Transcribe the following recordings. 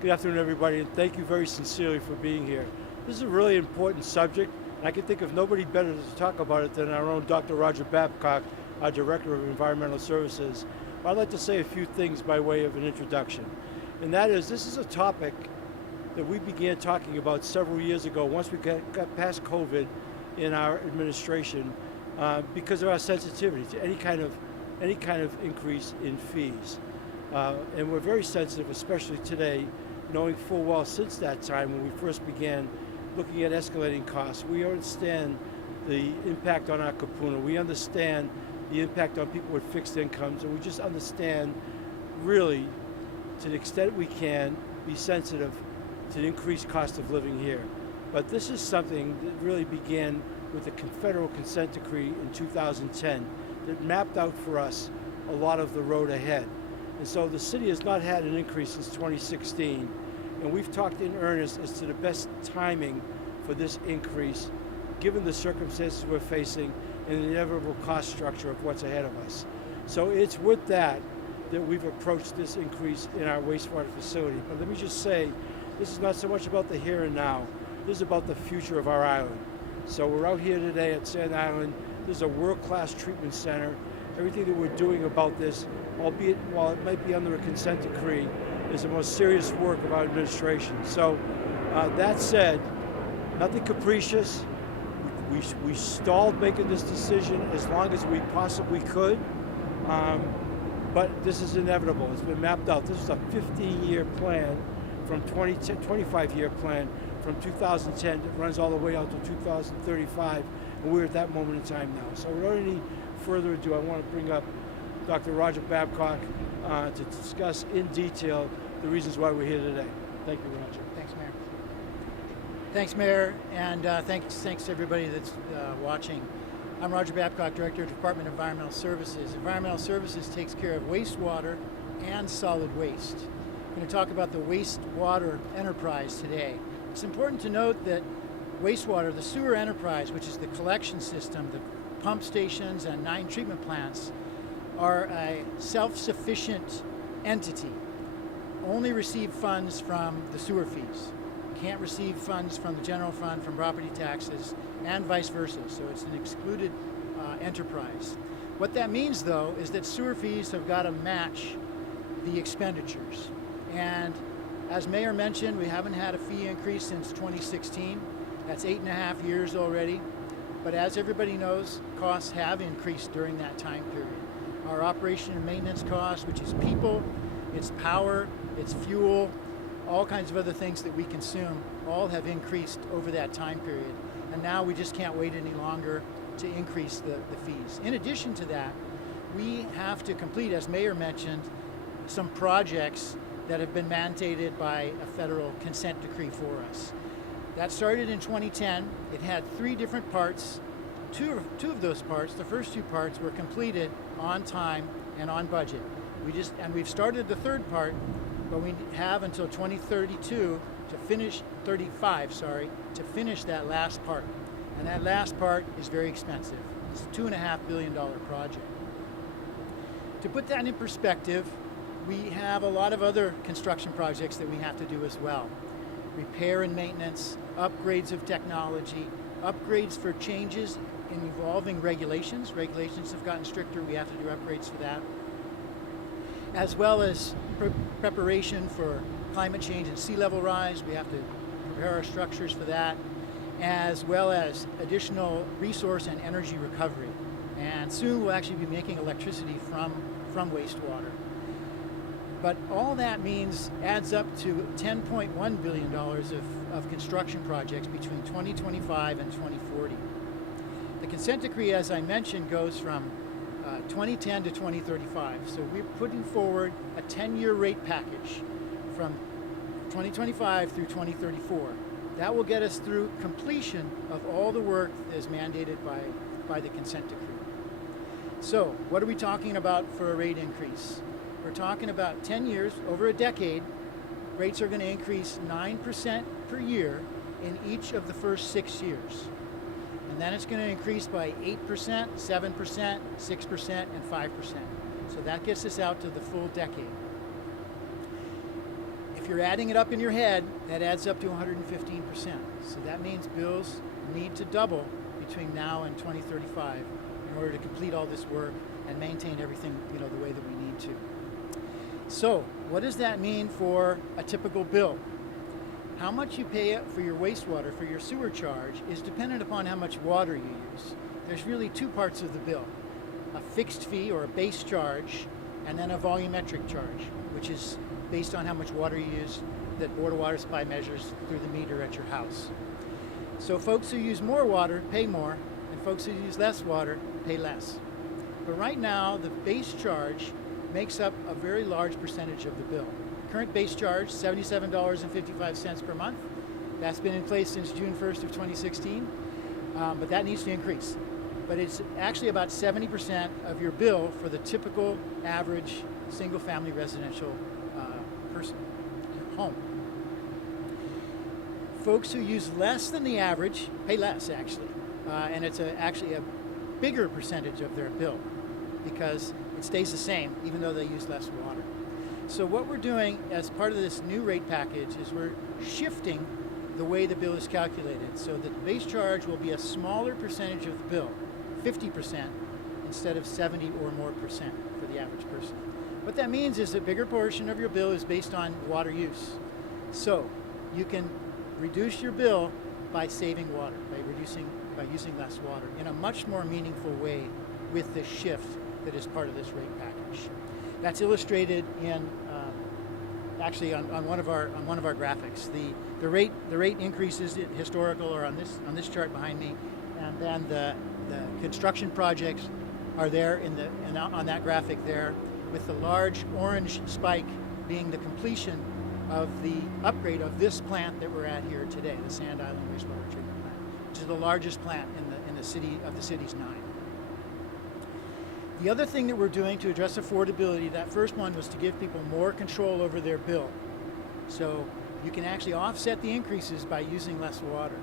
Good afternoon, everybody, and thank you very sincerely for being here. This is a really important subject, and I can think of nobody better to talk about it than our own Dr. Roger Babcock, our Director of Environmental Services. I'd like to say a few things by way of an introduction, and that is, this is a topic that we began talking about several years ago once we got past COVID in our administration because of our sensitivity to any kind of increase in fees. And we're very sensitive, especially today, knowing full well since that time when we first began looking at escalating costs. We understand the impact on our kapuna. We understand the impact on people with fixed incomes, and we just understand really, to the extent we can, be sensitive to the increased cost of living here. But this is something that really began with the federal consent decree in 2010 that mapped out for us a lot of the road ahead. And so the city has not had an increase since 2016, and we've talked in earnest as to the best timing for this increase, given the circumstances we're facing and the inevitable cost structure of what's ahead of us. So it's with that we've approached this increase in our wastewater facility. But let me just say, this is not so much about the here and now, this is about the future of our island. So we're out here today at Sand Island. This is a world-class treatment center. Everything that we're doing about this, albeit while it might be under a consent decree, is the most serious work of our administration. So that said, nothing capricious. We stalled making this decision as long as we possibly could, but this is inevitable. It's been mapped out. This is a 15-year plan from 25-year plan from 2010 that runs all the way out to 2035, and we're at that moment in time now. So without any further ado, I want to bring up Dr. Roger Babcock to discuss in detail the reasons why we're here today. Thank you, Roger. Thanks, Mayor. Thanks, Mayor, and thanks to everybody that's watching. I'm Roger Babcock, Director of Department of Environmental Services. Environmental Services takes care of wastewater and solid waste. I'm going to talk about the wastewater enterprise today. It's important to note that wastewater, the sewer enterprise, which is the collection system, the pump stations and 9 treatment plants, are a self-sufficient entity. Only receive funds from the sewer fees. Can't receive funds from the general fund, from property taxes, and vice versa. So it's an excluded enterprise. What that means, though, is that sewer fees have got to match the expenditures. And as Mayor mentioned, we haven't had a fee increase since 2016. That's 8.5 years already. But as everybody knows, costs have increased during that time period. Our operation and maintenance costs, which is people, it's power, it's fuel, all kinds of other things that we consume, all have increased over that time period. And now we just can't wait any longer to increase the fees. In addition to that, we have to complete, as Mayor mentioned, some projects that have been mandated by a federal consent decree for us. That started in 2010. It had 3 different parts. Two of those parts, the first 2 parts, were completed on time and on budget. We've started the 3rd part, but we have until 2032 to finish, 35, sorry, to finish that last part. And that last part is very expensive. It's a $2.5 billion project. To put that in perspective, we have a lot of other construction projects that we have to do as well. Repair and maintenance, upgrades of technology, upgrades for changes in evolving regulations. Regulations have gotten stricter, we have to do upgrades for that. As well as preparation for climate change and sea level rise, we have to prepare our structures for that, as well as additional resource and energy recovery. And soon we'll actually be making electricity from wastewater. But all that means adds up to $10.1 billion of construction projects between 2025 and 2040. The consent decree, as I mentioned, goes from 2010 to 2035. So we're putting forward a 10-year rate package from 2025 through 2034. That will get us through completion of all the work that is mandated by the consent decree. So what are we talking about for a rate increase? We're talking about 10 years, over a decade, rates are going to increase 9% per year in each of the first 6 years. And then it's going to increase by 8%, 7%, 6%, and 5%. So that gets us out to the full decade. if you're adding it up in your head, that adds up to 115%. So that means bills need to double between now and 2035 in order to complete all this work and maintain everything, the way that we need to. So what does that mean for a typical bill? How much you pay for your wastewater, for your sewer charge, is dependent upon how much water you use. There's really two parts of the bill: a fixed fee or a base charge, and then a volumetric charge, which is based on how much water you use that Board of Water Supply measures through the meter at your house. So folks who use more water pay more, and folks who use less water pay less. But right now, the base charge makes up a very large percentage of the bill. Current base charge, $77.55 per month. That's been in place since June 1st of 2016, but that needs to increase. But it's actually about 70% of your bill for the typical average single-family residential person, home. Folks who use less than the average pay less, actually, and it's actually a bigger percentage of their bill because it stays the same even though they use less water. So what we're doing as part of this new rate package is we're shifting the way the bill is calculated so that the base charge will be a smaller percentage of the bill, 50%, instead of 70 or more percent for the average person. What that means is a bigger portion of your bill is based on water use. So you can reduce your bill by saving water, by using less water in a much more meaningful way with this shift that is part of this rate package. That's illustrated in actually on one of our graphics. The rate increases historical are on this chart behind me, and then the construction projects are there on that graphic there, with the large orange spike being the completion of the upgrade of this plant that we're at here today, the Sand Island Wastewater Treatment Plant, which is the largest plant in the city of the city's 9. The other thing that we're doing to address affordability, that first one was to give people more control over their bill. So you can actually offset the increases by using less water.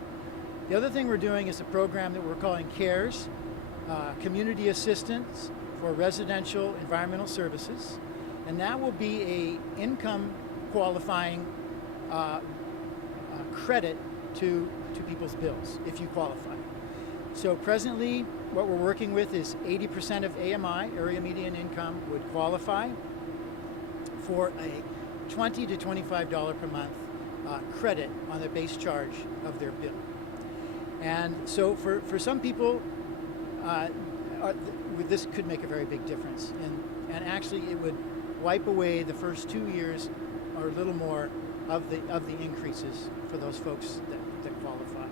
The other thing we're doing is a program that we're calling CARES, Community Assistance for Residential Environmental Services, and that will be a income qualifying credit to people's bills if you qualify. So presently, what we're working with is 80% of AMI, area median income, would qualify for a $20 to $25 per month credit on the base charge of their bill. And so for some people, this could make a very big difference. And actually, it would wipe away the first 2 years or a little more of the increases for those folks that qualify.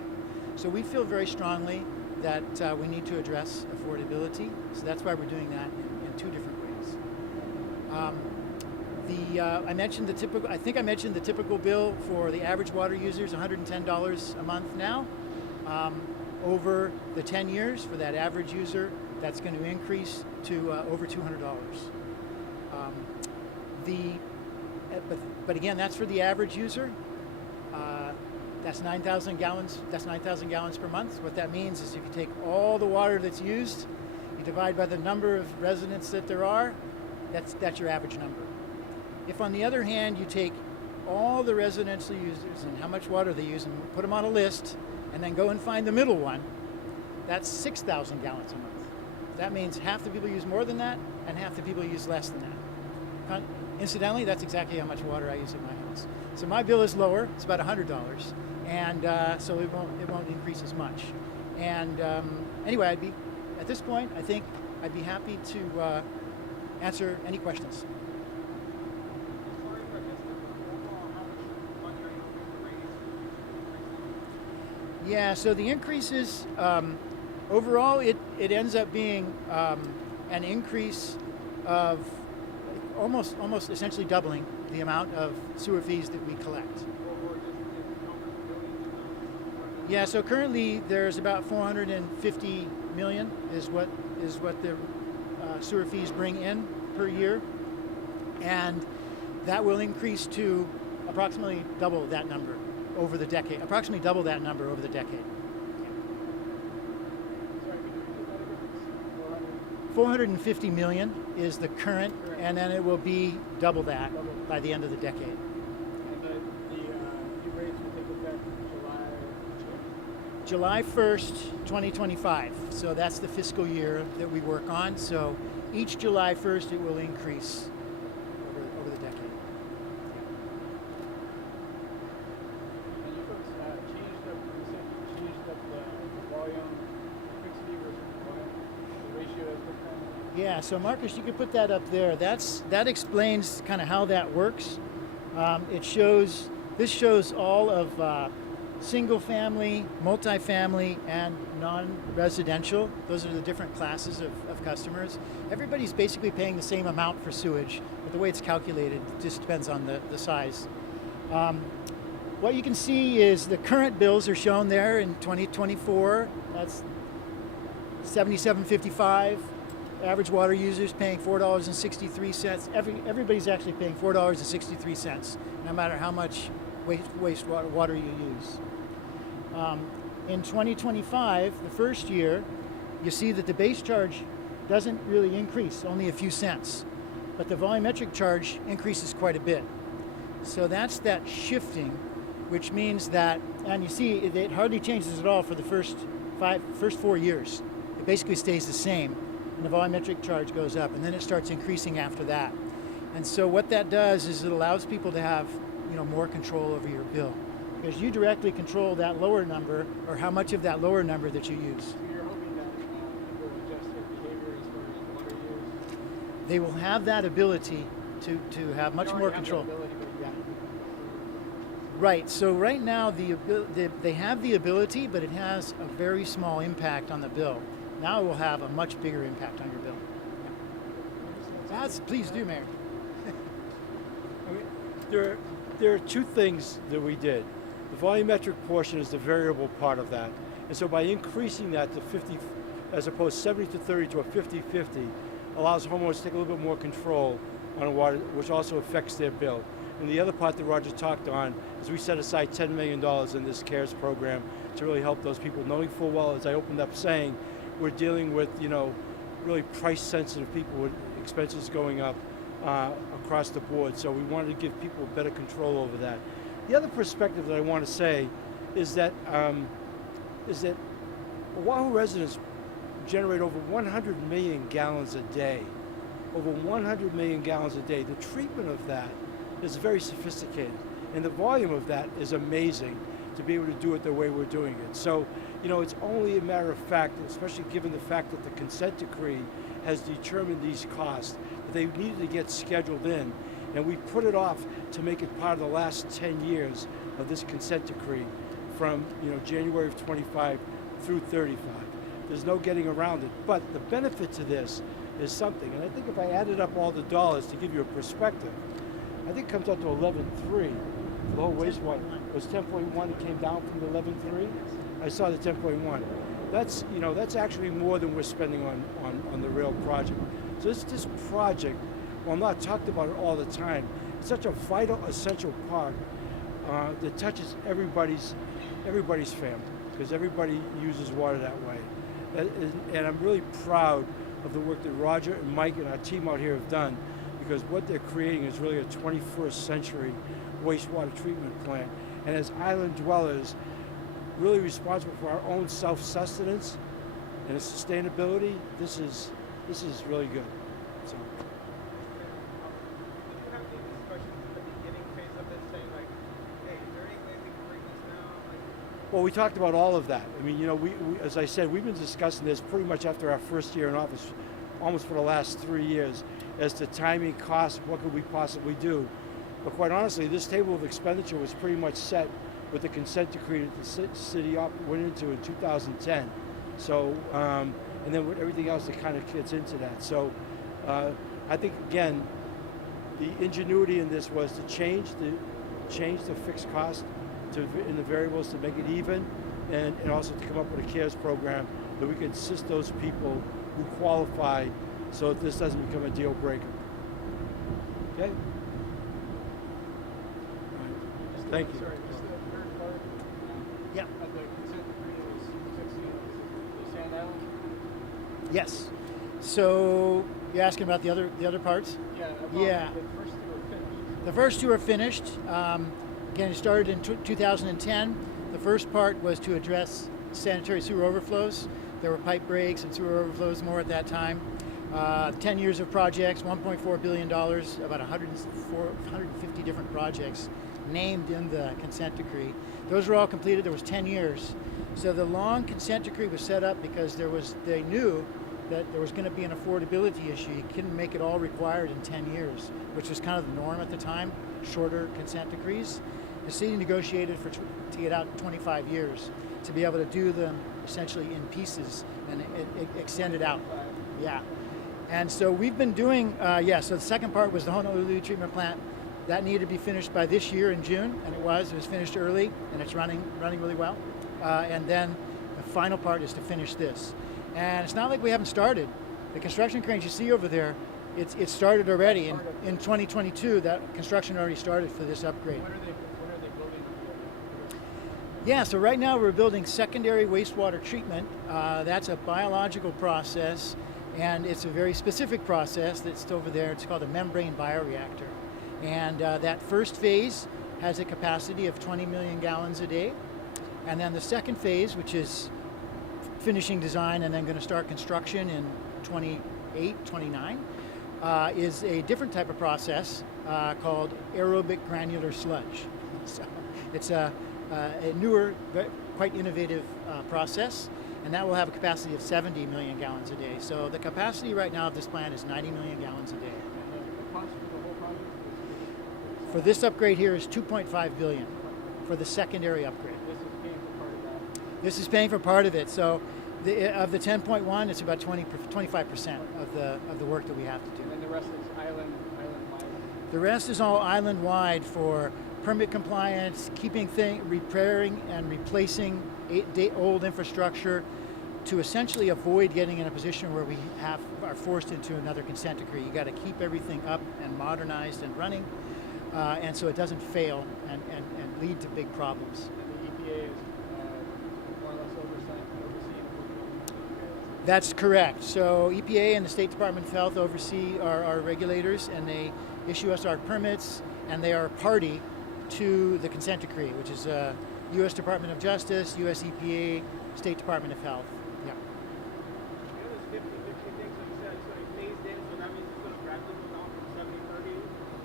So we feel very strongly that we need to address affordability. So that's why we're doing that in two different ways. I mentioned I think I mentioned the typical bill for the average water user is $110 a month now. Over the 10 years for that average user, that's going to increase to over $200. But again, that's for the average user. That's 9,000 gallons. That's 9,000 gallons per month. What that means is if you take all the water that's used, you divide by the number of residents that there are, that's your average number. If on the other hand you take all the residential users and how much water they use and put them on a list, and then go and find the middle one, that's 6,000 gallons a month. That means half the people use more than that, and half the people use less than that. Incidentally, that's exactly how much water I use at my house. So my bill is lower; it's about $100, and so it won't increase as much. And anyway, at this point, I think I'd be happy to answer any questions. Yeah, so the increases, overall, it ends up being an increase of almost essentially doubling the amount of sewer fees that we collect. Yeah, so currently there's about 450 million is what the sewer fees bring in per year, and that will increase to approximately double that number over the decade. Approximately double that number over the decade. 450 million is the current, and then it will be double that by the end of the decade. The July 1st, 2025. So that's the fiscal year that we work on. So each July 1st, it will increase over the decade. And you folks changed up the volume, fixity versus volume, the ratio has become. Yeah, so Marcus, you could put that up there. That explains kind of how that works. This shows all of single family, multifamily, and non-residential. Those are the different classes of customers. Everybody's basically paying the same amount for sewage, but the way it's calculated just depends on the size. What you can see is the current bills are shown there in 2024. That's $77.55. Average water users paying $4.63. Everybody's actually paying $4.63, no matter how much water you use. In 2025, the first year, you see that the base charge doesn't really increase, only a few cents, but the volumetric charge increases quite a bit. So that's that shifting, which means that, and you see it hardly changes at all for the first 4 years. It basically stays the same, and the volumetric charge goes up, and then it starts increasing after that. And so what that does is it allows people to have more control over your bill, because you directly control that lower number, or how much of that lower number that you use. So you're hoping that people adjust their behavior as far as water use? They will have that ability to have much more control. Right, so right now they have the ability, but it has a very small impact on the bill. Now it will have a much bigger impact on your bill. Please do, Mayor. There are two things that we did. The volumetric portion is the variable part of that. And so by increasing that to 50, as opposed 70 to 30 to a 50-50, allows homeowners to take a little bit more control on water, which also affects their bill. And the other part that Roger talked on is we set aside $10 million in this CARES program to really help those people, knowing full well, as I opened up saying, we're dealing with, really price-sensitive people with expenses going up across the board. So we wanted to give people better control over that. The other perspective that I want to say is that Oahu residents generate over 100 million gallons a day. Over 100 million gallons a day. The treatment of that is very sophisticated, and the volume of that is amazing to be able to do it the way we're doing it. So, it's only a matter of fact, especially given the fact that the consent decree has determined these costs, that they needed to get scheduled in, and we put it off to make it part of the last 10 years of this consent decree from January of 25 through 35. There's no getting around it, but the benefit to this is something, and I think if I added up all the dollars to give you a perspective, I think it comes out to 11.3 for the whole wastewater. It was 10.1, it came down from the 11.3. I saw the 10.1. That's actually more than we're spending on the rail project. So this project, while not talked about it all the time, it's such a vital, essential part that touches everybody's family, because everybody uses water that way. And I'm really proud of the work that Roger and Mike and our team out here have done, because what they're creating is really a 21st century wastewater treatment plant. And as island dwellers, really responsible for our own self-sustenance and sustainability, this is really good. So. Did you have any discussions at the beginning phase of this saying hey, is there any way we can bring this down? Well, we talked about all of that. I mean, we as I said, we've been discussing this pretty much after our first year in office, almost for the last 3 years, as to timing, cost, what could we possibly do. But quite honestly, this table of expenditure was pretty much set with the consent decree that the city went into in 2010. So, and then with everything else that kind of fits into that. So, I think again, the ingenuity in this was to change the fixed cost in the variables to make it even, and also to come up with a CARES program that we could assist those people who qualify, so that this doesn't become a deal breaker. Okay. Thank you. Sorry, just the third part. Yeah. Of the consent decree was fixing the Sand Island? Yes. So you're asking about the other parts? Yeah. Yeah. The first two were finished. The first two are finished. Again, it started in 2010. The first part was to address sanitary sewer overflows. There were pipe breaks and sewer overflows more at that time. 10 years of projects, $1.4 billion, about 150 different projects named in the consent decree. Those were all completed. There was 10 years. So the long consent decree was set up because they knew that there was going to be an affordability issue. You couldn't make it all required in 10 years, which was kind of the norm at the time, shorter consent decrees. The city negotiated to get out 25 years to be able to do them essentially in pieces and it extended out. Yeah. And so we've been doing, so the second part was the Honolulu treatment plant. That needed to be finished by this year in June, and it was finished early, and it's running really well. And then the final part is to finish this. And it's not like we haven't started. The construction cranes you see over there, it started already. In 2022, that construction already started for this upgrade. When are they building? Yeah, so right now we're building secondary wastewater treatment. That's a biological process, and it's a very specific process that's over there. It's called a membrane bioreactor. And that first phase has a capacity of 20 million gallons a day. And then the second phase, which is finishing design and then going to start construction in 28, 29, is a different type of process called aerobic granular sludge. So it's a newer, quite innovative process, and that will have a capacity of 70 million gallons a day. So the capacity right now of this plant is 90 million gallons a day. The cost for the whole project For this upgrade here is 2.5 billion for the secondary upgrade. this is paying for part of that. This is paying for part of it. So of the 10.1, it's about 25% of the work that we have to do. And then the rest is island-wide. The rest is all island-wide for permit compliance, repairing and replacing old infrastructure to essentially avoid getting in a position where we are forced into another consent decree. You got to keep everything up and modernized and running, and so it doesn't fail and lead to big problems. And the EPA is more or less overseeing. That's correct. So EPA and the State Department of Health oversee our regulators, and they issue us our permits, and they are a party to the consent decree, which is U.S. Department of Justice, U.S. EPA, State Department of Health. Yeah. The other 50-50 things, like you said, it's going to phased in, so that means it's going to gradually go down from 70-30,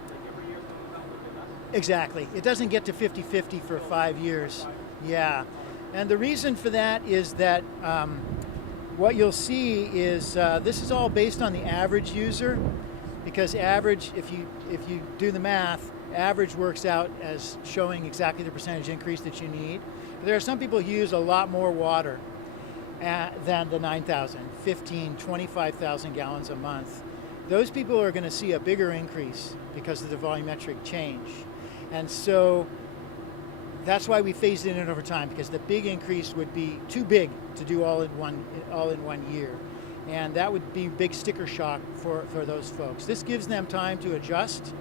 like every year it's going to go down a little bit less? Exactly. It doesn't get to 50-50 for 5 years. Yeah. And the reason for that is that what you'll see is this is all based on the average user, because average, if you do the math, average works out as showing exactly the percentage increase that you need. There are some people who use a lot more water than the 9,000, 15, 25,000 gallons a month. Those people are going to see a bigger increase because of the volumetric change. And so that's why we phased it in over time, because the big increase would be too big to do all in one year. And that would be big sticker shock for those folks. This gives them time to adjust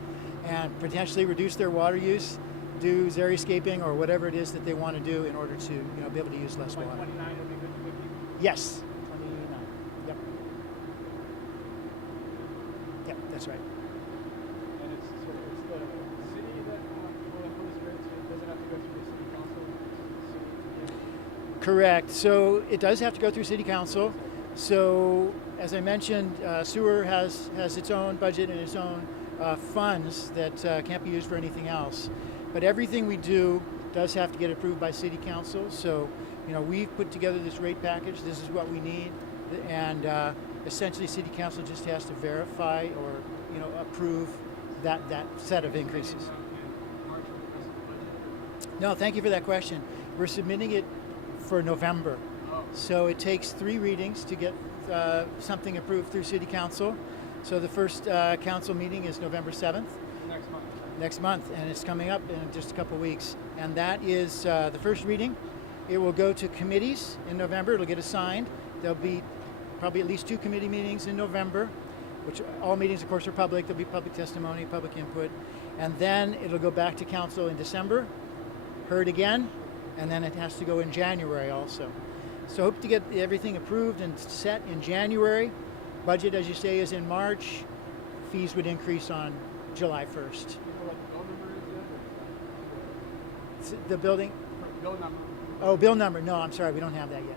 and potentially reduce their water use, do xeriscaping or whatever it is that they want to do in order to be able to use less water. 29 would be good to 50? Yes, 29. Yep. Yep, that's right. And it's the city that will impose the rates. It doesn't have to go through the city council. It's the city. Correct. So it does have to go through city council. So as I mentioned, sewer has its own budget and its own funds that can't be used for anything else. But everything we do does have to get approved by city council. So, we've put together this rate package. This is what we need, and essentially, city council just has to verify or approve that set of increases. No, thank you for that question. We're submitting it for November. So it takes 3 readings to get something approved through city council. So the first council meeting is November 7th. Next month, and it's coming up in just a couple weeks. And that is the first reading. It will go to committees in November. It'll get assigned. There'll be probably at least 2 committee meetings in November, which all meetings, of course, are public. There'll be public testimony, public input. And then it'll go back to council in December, heard again, and then it has to go in January also. So hope to get everything approved and set in January. Budget, as you say, is in March. Fees would increase on July 1st. What the bill number is yet? The building, Bill number. Oh, bill number. No, I'm sorry, we don't have that yet.